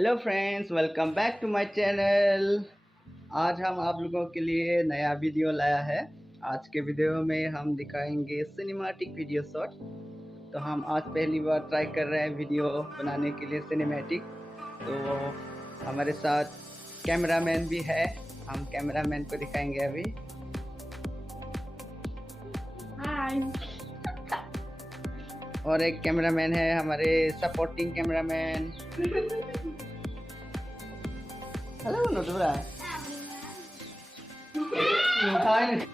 Hello friends, welcome back to my channel. आज हम आप लोगों के लिए नया वीडियो लाया है। आज के वीडियो में हम दिखाएंगे सिनेमैटिक वीडियो शॉट। तो हम आज पहली बार ट्राई कर रहे हैं वीडियो बनाने के लिए सिनेमैटिक। तो हमारे साथ कैमरामैन भी है, हम कैमरामैन को दिखाएंगे अभी। हाय। और एक कैमरामैन है हमारे सपोर्टिंग कैमरामैन। हेलो नटुरा। हाय।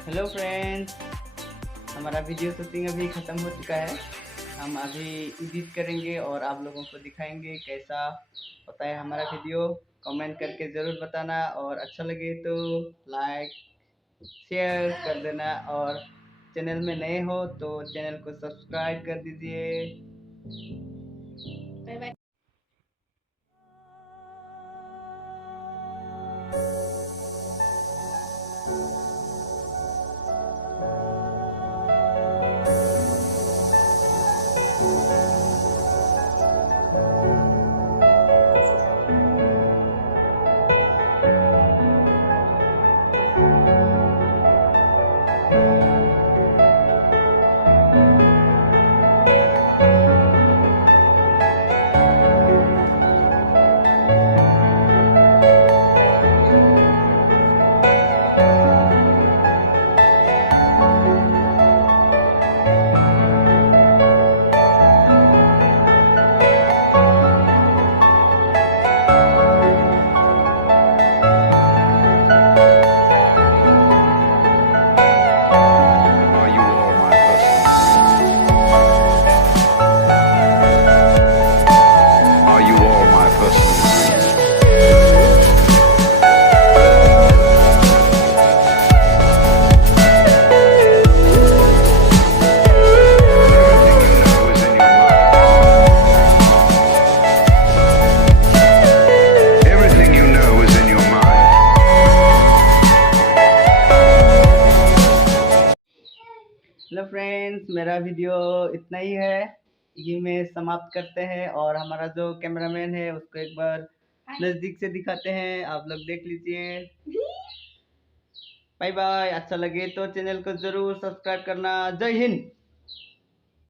हेलो फ्रेंड्स, हमारा वीडियो शूटिंग अभी ख़त्म हो चुका है। हम अभी एडिट करेंगे और आप लोगों को दिखाएंगे कैसा होता है हमारा वीडियो। कमेंट करके ज़रूर बताना और अच्छा लगे तो लाइक शेयर कर देना, और चैनल में नए हो तो चैनल को सब्सक्राइब कर दीजिए। Bye bye. हेलो फ्रेंड्स, मेरा वीडियो इतना ही है, ये में समाप्त करते हैं। और हमारा जो कैमरामैन है उसको एक बार नज़दीक से दिखाते हैं, आप लोग देख लीजिए। Bye bye. अच्छा लगे तो चैनल को ज़रूर सब्सक्राइब करना। जय हिंद।